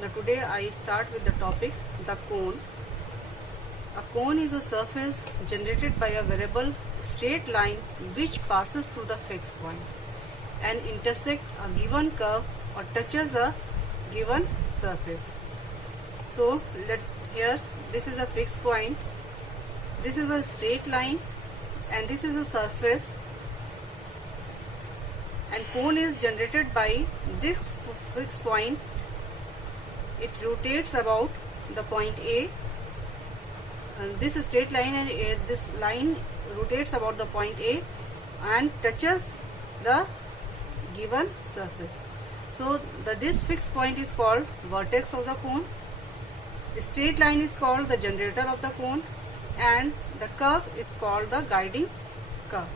Now today I start with the topic the cone. A cone is a surface generated by a variable straight line which passes through the fixed point and intersects a given curve or touches a given surface. So here this is a fixed point, this is a straight line and this is a surface, and cone is generated by this fixed point. It rotates about the point A, and this is straight line, and this line rotates about the point A and touches the given surface. So this fixed point is called vertex of the cone. The straight line is called the generator of the cone, and the curve is called the guiding curve.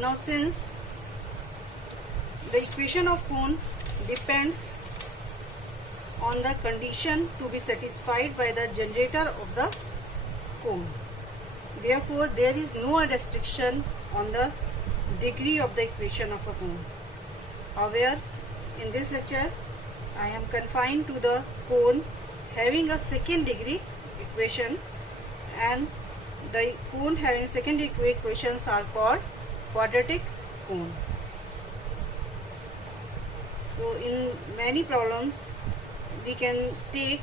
Now, since the equation of cone depends on the condition to be satisfied by the generator of the cone, therefore there is no restriction on the degree of the equation of a cone. However, in this lecture I am confined to the cone having a second degree equation, and the cone having second degree equations are called quadratic cone. So in many problems we can take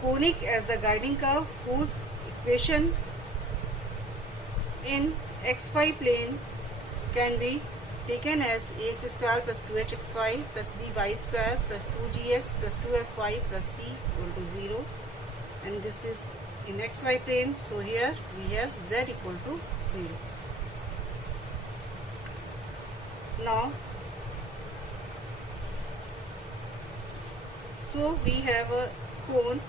conic as the guiding curve, whose equation in xy plane can be taken as ax square plus 2hxy plus by square plus 2gx plus 2fy plus c equal to 0, and this is in xy plane, so here we have z equal to 0. Now, so we have a cone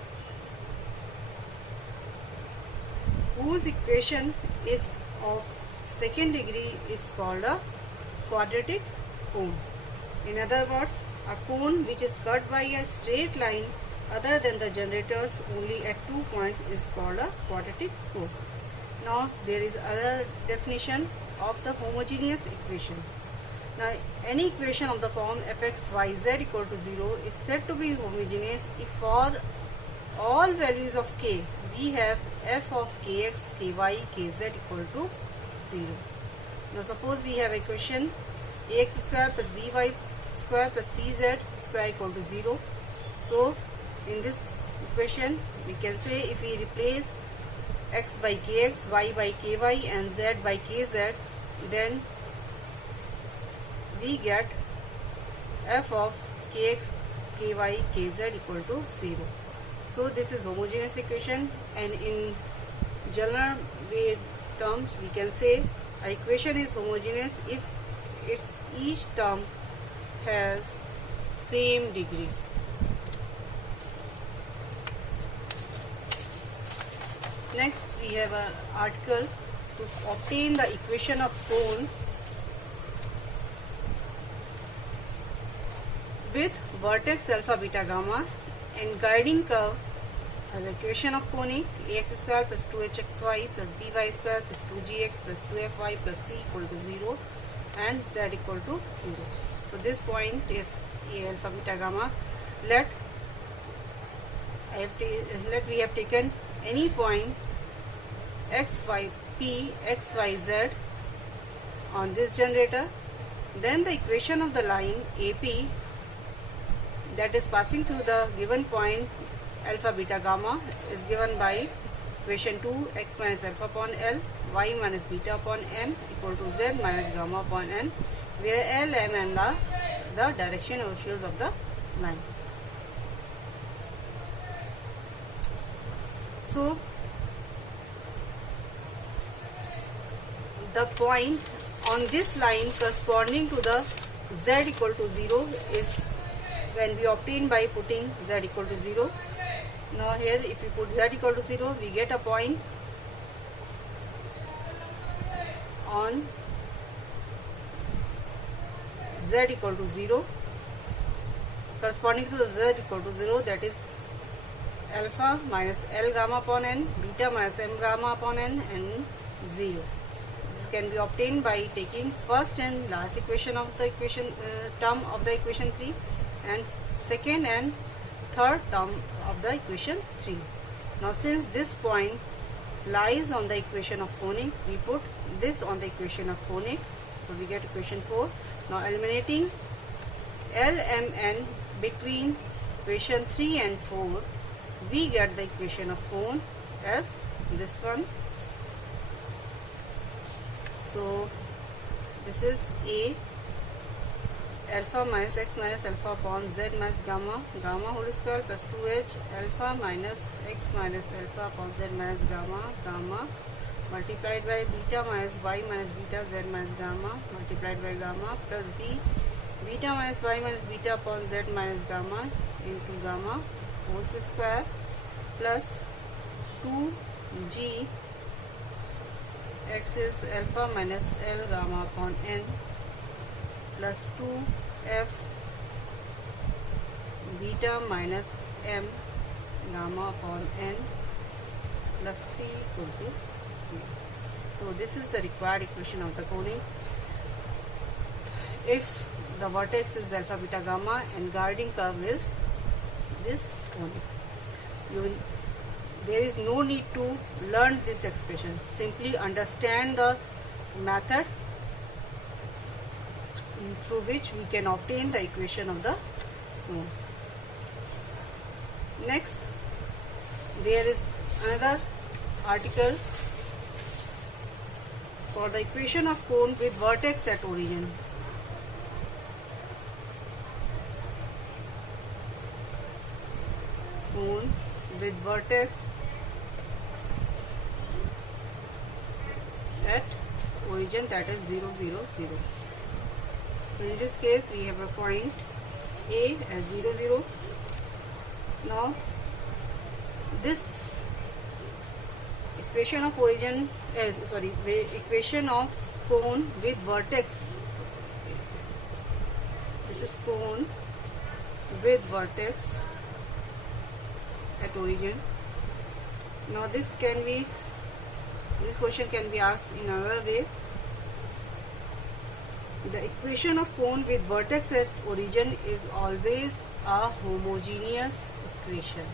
whose equation is of second degree is called a quadratic cone. In other words, a cone which is cut by a straight line other than the generators only at 2 points is called a quadratic cone. Now there is other definition of the homogeneous equation. Now any equation of the form fx,y,z equal to 0 is said to be homogeneous if for all values of k we have f of kx, ky, kz equal to 0. Now suppose we have equation ax square plus by square plus cz square equal to 0. So in this equation we can say if we replace x by kx, y by ky and z by kz, then we get f of kx, ky, kz equal to 0. So this is homogeneous equation, and in general way terms we can say an equation is homogeneous if its each term has same degree. Next we have an article to obtain the equation of cone with vertex alpha beta gamma and guiding curve as the equation of conic ax square plus 2hxy plus by square plus 2gx plus 2fy plus c equal to 0 and z equal to 0. So this point is a alpha beta gamma. Let we have taken any point x, y, p, x, y, z on this generator. Then the equation of the line AP that is passing through the given point alpha beta gamma is given by equation 2 x minus alpha upon L, y minus beta upon m equal to z minus gamma upon n, where L, m and are the direction ratios of the line. So the point on this line corresponding to the z equal to 0 is when we obtain by putting z equal to 0. Now here if we put z equal to 0, we get a point on z equal to 0 corresponding to the z equal to 0, that is alpha minus L gamma upon n, beta minus m gamma upon n and 0. This can be obtained by taking first and last equation of the equation term of the equation 3 and second and third term of the equation 3. Now since this point lies on the equation of conic, we put this on the equation of conic, so we get equation 4. Now eliminating LMN between equation 3 and 4, we get the equation of cone as this one. So this is A, alpha minus x minus alpha upon z minus gamma, gamma whole square plus 2h, alpha minus x minus alpha upon z minus gamma, gamma multiplied by beta minus y minus beta z minus gamma multiplied by gamma plus b, beta minus y minus beta upon z minus gamma into gamma whole square plus 2g x is alpha minus L gamma upon n plus 2f beta minus m gamma upon n plus c equal to 3. So this is the required equation of the conic. If the vertex is alpha beta gamma and guiding curve is this conic, there is no need to learn this expression. Simply understand the method through which we can obtain the equation of the cone. Next, there is another article for the equation of cone with vertex at origin. Cone with vertex at origin, that is 0, 0, 0. So in this case we have a point A as 0, 0. Now this equation of origin equation of cone with vertex, this is cone with vertex at origin. Now this question can be asked in another way. The equation of cone with vertex at origin is always a homogeneous equation.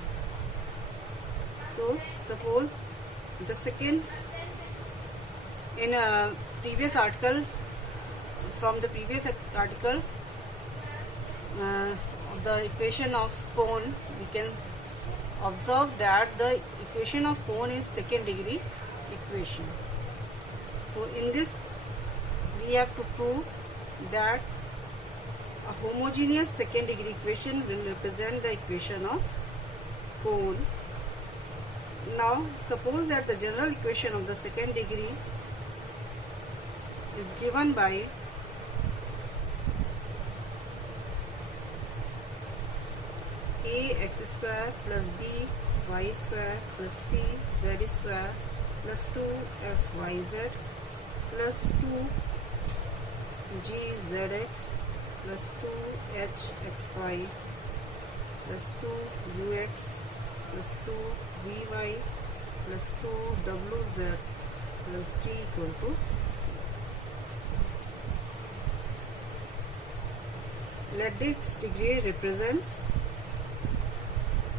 So suppose the second, in a previous article, from the previous article of the equation of cone, we can observe that the equation of cone is second degree equation. So in this we have to prove that a homogeneous second degree equation will represent the equation of cone. Now suppose that the general equation of the second degree is given by ax square plus b y square plus c z square plus 2fyz plus 2gzx plus 2hxy plus 2ux plus 2vy plus 2wz plus t equal to 0. Let this degree represents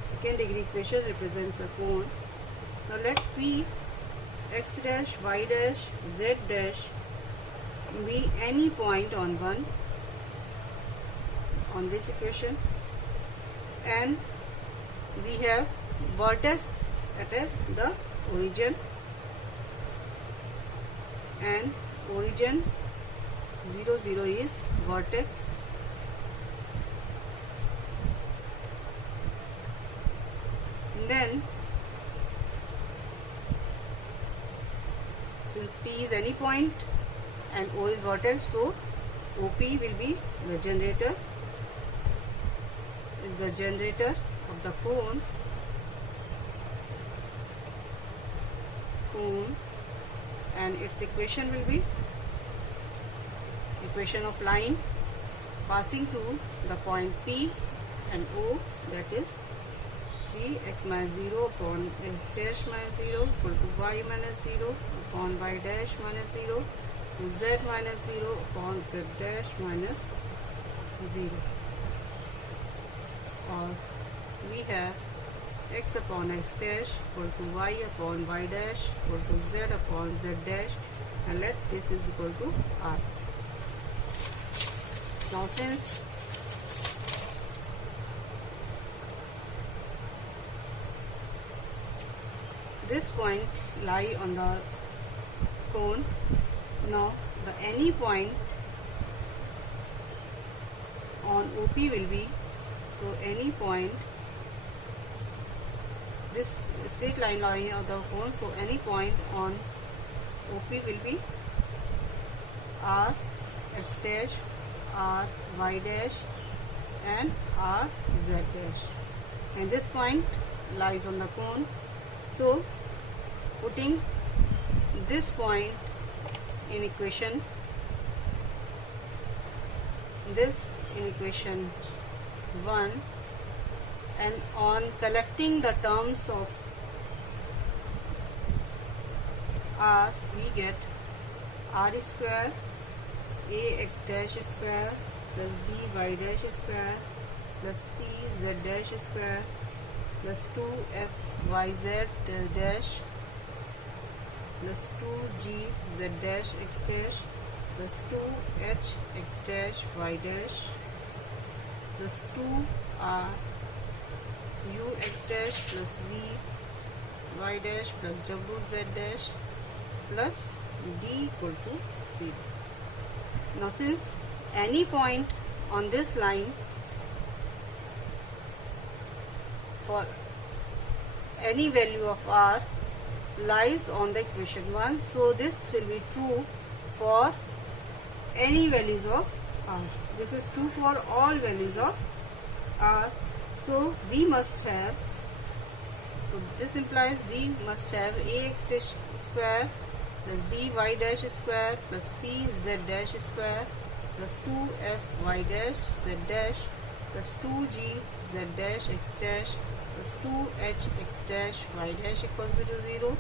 second degree equation represents a cone. Now let p x dash y dash z dash be any point on this equation, and we have vertex at the origin, and origin 0, 0 is vertex. Then since P is any point and O is vertex, so OP will be the generator, is the generator of the cone, and its equation will be equation of line passing through the point P and O, that is P x minus 0 upon x dash minus 0 equal to y minus 0 upon y dash minus 0 to z minus 0 upon z dash minus 0. or we have x upon x dash equal to y upon y dash equal to z upon z dash, and let this is equal to r. Now since this point lie on the cone, now the any point on OP will be, so any point, this straight line lying on the cone, so any point on OP will be r x dash, r y dash and r z dash, and this point lies on the cone. So putting this point in equation, this in equation 1, and on collecting the terms of r, we get r square ax dash square plus by dash square plus c z dash square plus 2fyz dash plus 2g z dash x dash plus 2h x dash y dash plus 2r u x dash plus v y dash plus w z dash plus d equal to 0. Now since any point on this line for any value of r lies on the equation 1, so this will be true for any values of r. This is true for all values of r. So we must have, so this implies we must have ax dash square plus by dash square plus c z dash square plus 2fy dash z dash plus 2g z dash x dash plus 2h x dash y dash equals to 0,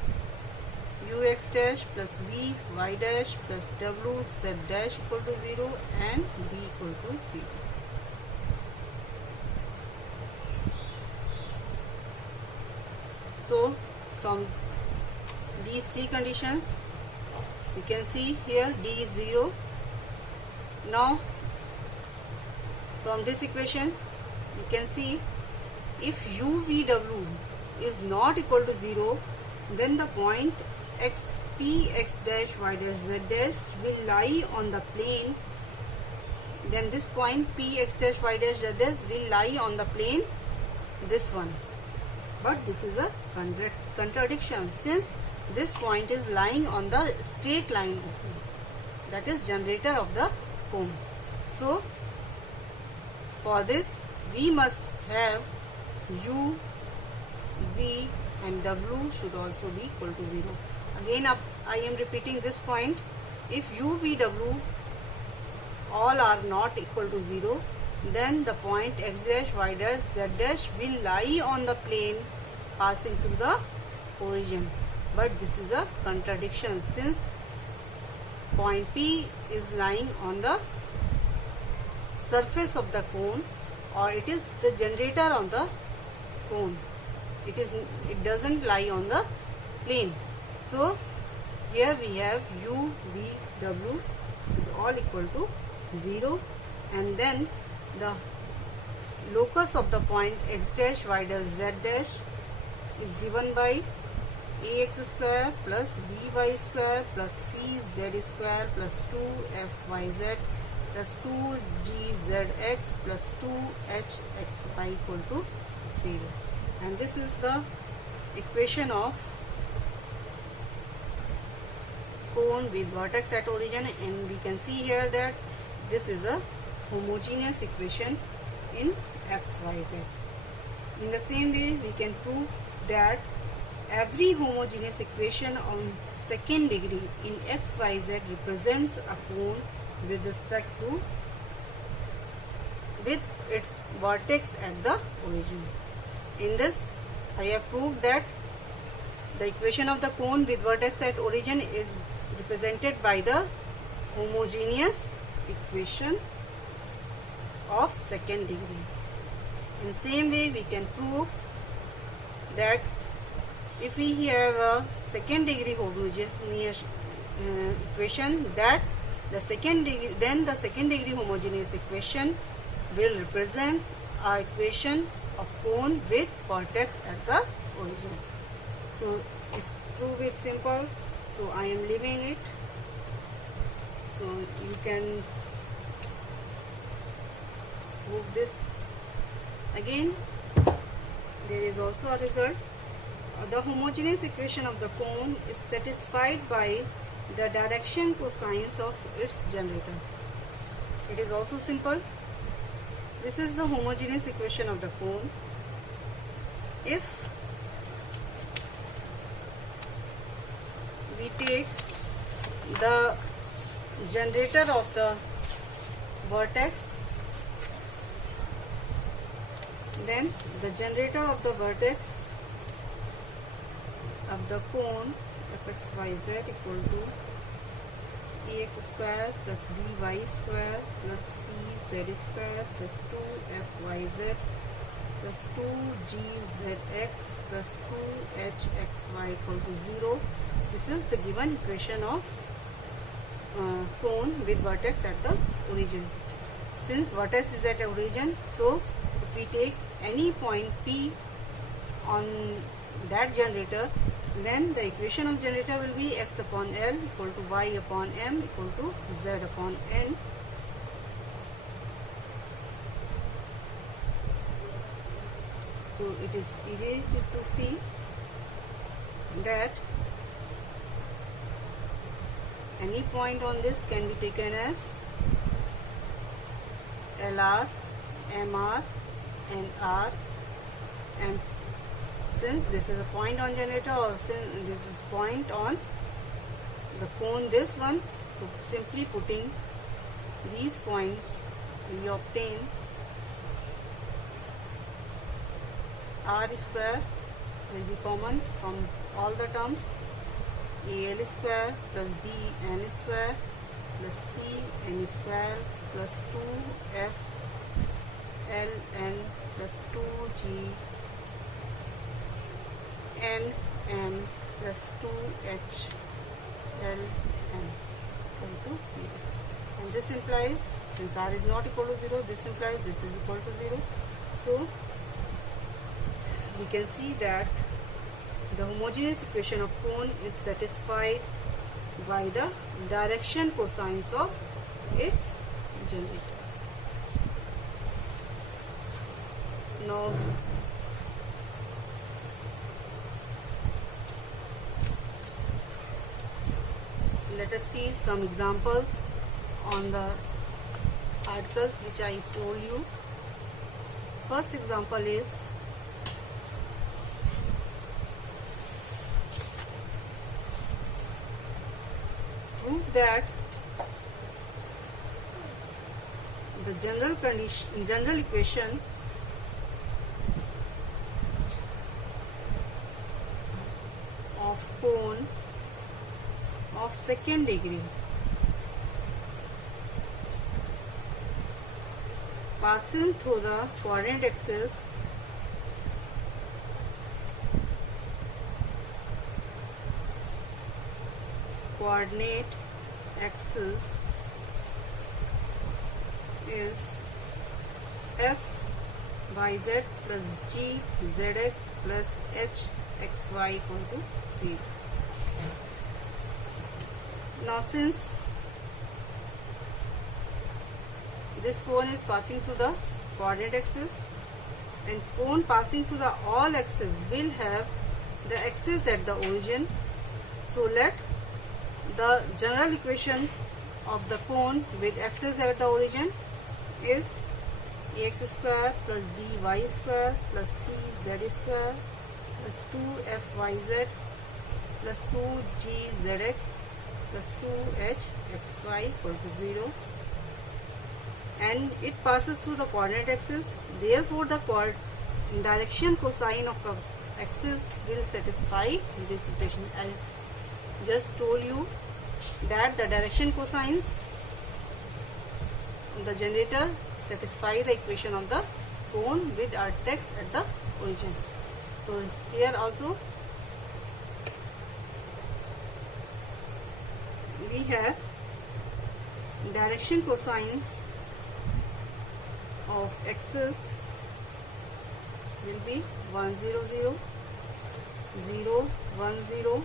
ux dash plus v y dash plus w z dash equal to 0, and d equal to 0. So from these three conditions you can see here d is 0. Now from this equation you can see if UVW is not equal to 0, then the point x p x dash y dash z dash will lie on the plane. Then this point p x dash y dash z dash will lie on the plane, this one. But this is a contradiction, since this point is lying on the straight line, that is generator of the cone. So for this we must have u, v and w should also be equal to 0. Again I am repeating this point. If u, v, w all are not equal to 0, then the point x dash, y dash, z dash will lie on the plane passing through the origin. But this is a contradiction, since point P is lying on the surface of the cone, or it is the generator on the cone. It doesn't lie on the plane. So here we have u, v, w all equal to 0, and then the locus of the point x dash, y dash, z dash is given by ax square plus by square plus cz square plus 2fyz plus 2gzx plus 2hxy equal to 0. And this is the equation of cone with vertex at origin, and we can see here that this is a homogeneous equation in xyz. In the same way, we can prove that every homogeneous equation on second degree in xyz represents a cone with respect to with its vertex at the origin. In this, I have proved that the equation of the cone with vertex at origin is represented by the homogeneous equation of second degree. In same way, we can prove that if we have a second degree homogeneous equation, that the second degree homogeneous equation will represent our equation of cone with vertex at the origin. So its proof is simple. So I am leaving it. So you can prove this again. There is also a result. The homogeneous equation of the cone is satisfied by the direction cosines of its generator. It is also simple. This is the homogeneous equation of the cone. If we take the generator of the vertex, then the generator of the vertex of the cone fxyz equal to ax square plus by square plus cz square plus 2fyz plus 2gzx plus 2hxy equal to 0. This is the given equation of cone with vertex at the origin. Since vertex is at origin, so if we take any point P on that generator, then the equation of generator will be x upon L equal to y upon m equal to z upon n. So it is easy to see that any point on this can be taken as LR, MR and R, and since this is a point on generator, or since this is point on the cone, this one, so simply putting these points, we obtain R square will be common from all the terms, AL square plus BN square plus CN square plus 2F LN plus 2G NN plus 2H LN equal to 0. And this implies, since R is not equal to 0, this implies this is equal to 0. So we can see that the homogeneous equation of cone is satisfied by the direction cosines of its generators. Now let us see some examples on the articles which I told you. First example is prove that the general equation of cone of second degree passing through the coordinate axis is f yz plus g zx plus h xy equal to 0. Now since this cone is passing through the coordinate axis, and cone passing through the all axes will have the axis at the origin, so let the general equation of the cone with axis at the origin is ax square plus by square plus cz square plus 2fyz plus 2gzx plus 2hxy equal to 0, and it passes through the coordinate axis. Therefore, the direction cosine of the axis will satisfy this equation. As just told you that the direction cosines of the generator satisfy the equation of the cone with vertex at the origin. So here also we have direction cosines of axis will be 1 0 0, 0 1 0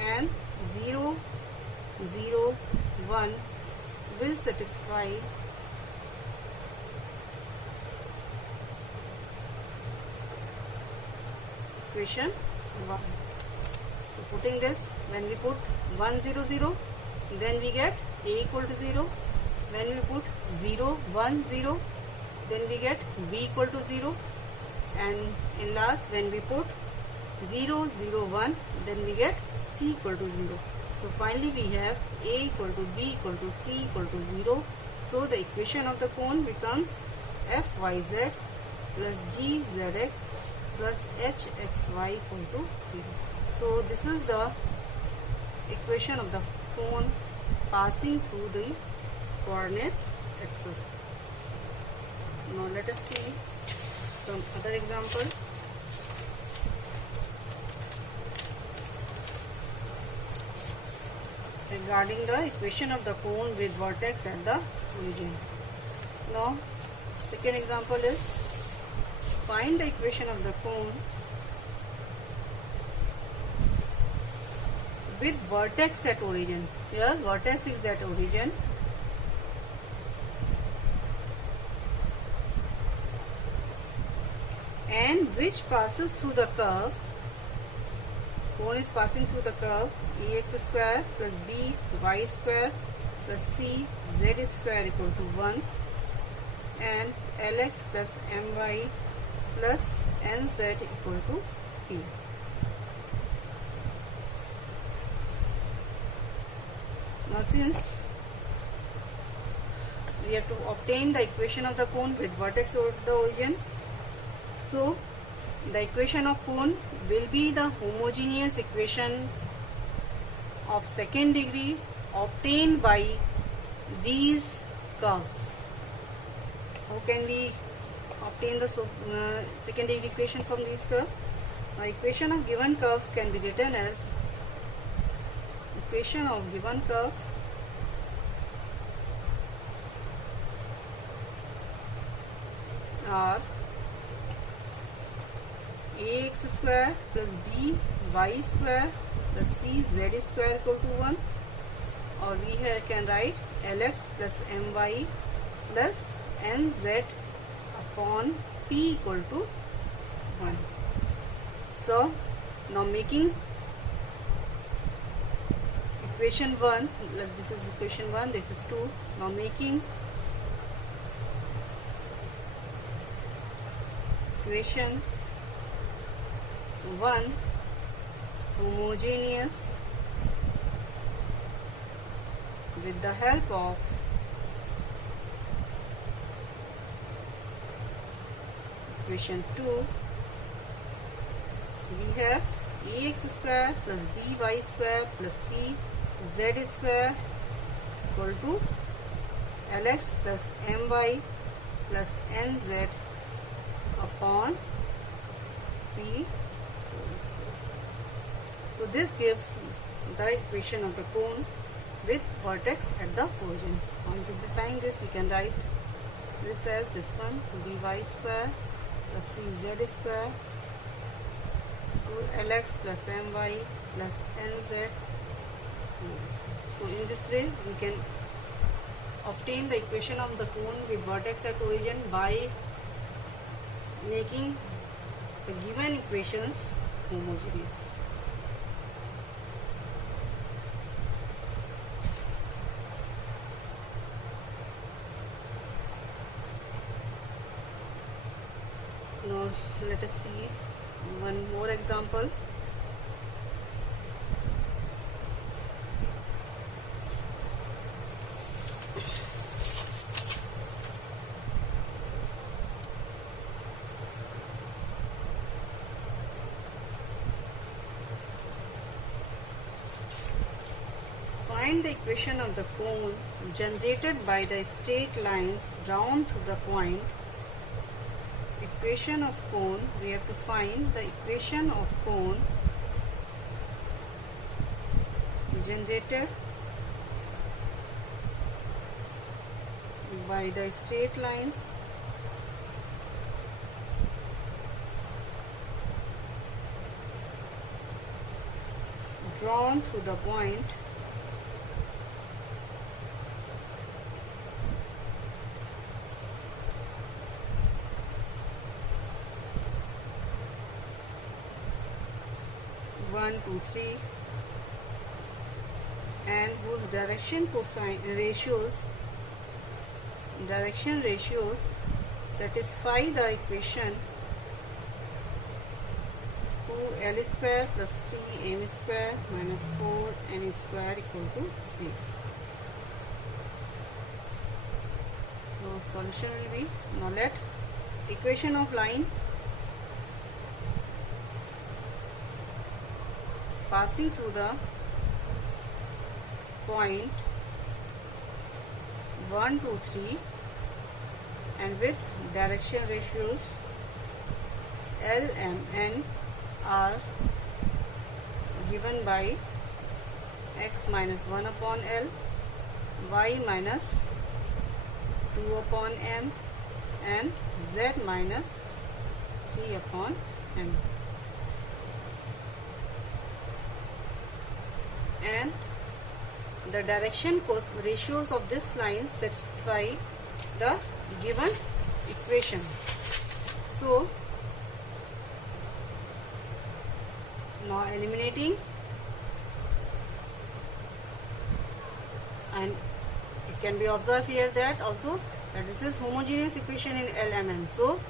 and 0 0 1 will satisfy equation 1. So putting this, when we put 1 0 0, then we get a equal to 0. When we put 0 1 0, then we get b equal to 0. And in last, when we put 0 0 1, then we get c equal to 0. So finally we have a equal to b equal to c equal to 0. So the equation of the cone becomes fyz plus gzx plus hxy equal to 0. So this is the equation of the cone passing through the coordinate axis. Now let us see some other example. Regarding the equation of the cone with vertex at the origin. Now, second example is find the equation of the cone with vertex at origin. Here, vertex is at origin. And which passes through the curve. Cone is passing through the curve ax square plus b y square plus c z square equal to 1 and lx plus my plus nz equal to p. Now since we have to obtain the equation of the cone with vertex over the origin, so the equation of cone will be the homogeneous equation of second degree obtained by these curves. How can we obtain the second degree equation from these curves? The equation of given curves can be written as equation of given curves are ax square plus b y square plus c z square equal to 1, or we here can write lx plus my plus nz upon p equal to 1. So now making equation 1, this is equation 1, this is 2. Now making equation 1 homogeneous with the help of equation 2, we have ax square plus by square plus c z square equal to lx plus my plus nz upon p. So this gives the equation of the cone with vertex at the origin. On simplifying this, we can write this as this one, by square plus cz square to lx plus my plus nz. So in this way, we can obtain the equation of the cone with vertex at origin by making the given equations homogeneous. Now let us see one more example. Find the equation of the cone generated by the straight lines drawn through the point equation of cone, we have to find the equation of cone generated by the straight lines drawn through the point one, two, three, and whose direction ratios satisfy the equation 2l square plus 3m square minus 4n square equal to 0. So solution will be, now let equation of line passing through the point 1, 2, 3 and with direction ratios L, M, N are given by x minus 1 upon L, y minus 2 upon M and z minus 3 upon M. And the direction ratios of this line satisfy the given equation. So now eliminating, and it can be observed here that also that this is homogeneous equation in LMN. So